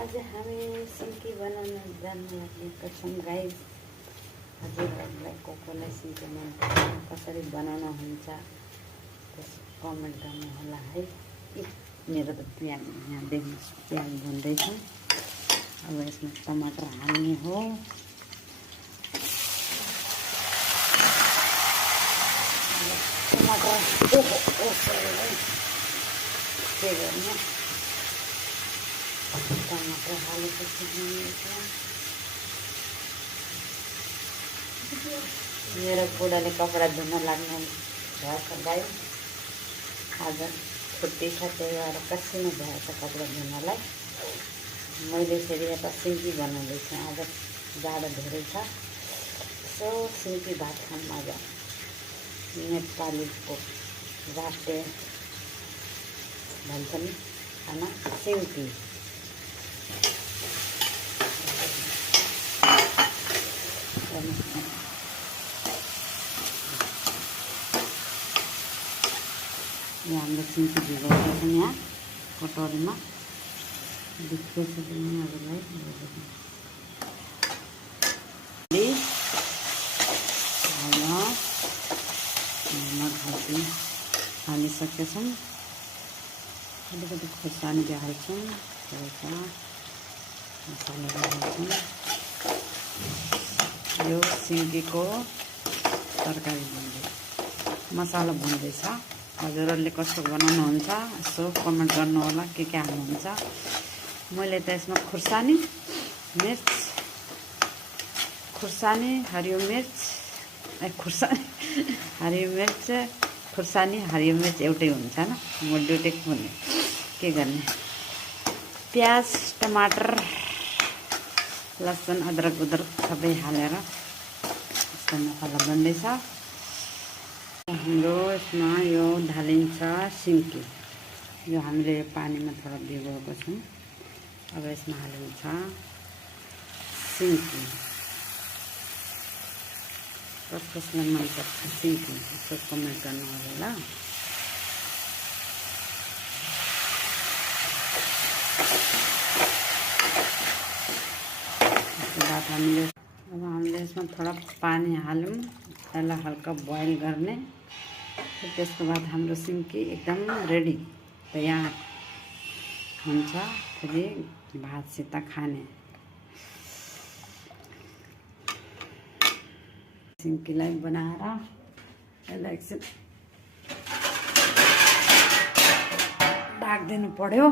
आज हामी सिन्की बनाउन जानु लागेका छौँ गाइस। हजुरहरूलाई को कोलाई सिन्की मन कसरी बनाउन हुन्छ त्यस कमेन्ट गर्नु होला है। मेरो त प्याज यहाँ देख्नुहोस्, प्याज भन्दैछ। अब यसमा टमाटर हाल्ने हो। टमाटर के गर्ने, टमाटर हालेपछि मेरो बुढाले कपडा धुन लाग्नु भएछ गाई। आज छुट्टी छ, त्यही भएर कसिनो भएछ कपडा धुनलाई। मैले फेरि यता सिन्की बनाउँदैछु। आज जाडो धेरै छ, सो सिन्की भात खाऊँ। आज नेपालीको राष्ट्रिय भन्छ नि खाना सिन्की। यहाँ हाम्रो सिन्की भिजाएको छ यहाँ कटोरीमा देख्दैछ पनि हजुरलाई। नमक हल्दी हालिसकेछौँ। अलिकति खोर्सानी हाल्छौँ, मसाला हाल्छौँ। यो सिन्कीको तरकारी बन्दै मसाला बन्दैछ। हजुरहरूले कस्तो बनाउनुहुन्छ यसो कमेन्ट गर्नु होला, के हाल्नुहुन्छ। मैले त यसमा खुर्सानी हरियो मिर्च खुर्सानी हरियो मिर्च एउटै हुन्छ न, म दुइटै हुने के गर्ने। प्याज टमाटर लसुन अदरक सबै हालेर यस्तो मसाला बन्दैछ। हाम्रो यसमा यो ढालिन्छ सिन्की। यो हामीले पानीमा थोडा भिजाएको छौँ। अब यसमा हालिन्छ सिन्की। कसलाई मन पर्छ सिन्की यसो कमेन्ट गर्नु होला। बाद हामीले यसमा थोडा पानी हालौँ, यसलाई हल्का बोइल गर्ने। त्यसको बाद हाम्रो सिन्की एकदम रेडी तयार हुन्छ, फेरि भातसित खाने। सिन्कीलाई बनाएर यसलाई एकछिन ढाकिदिनु पर्यो।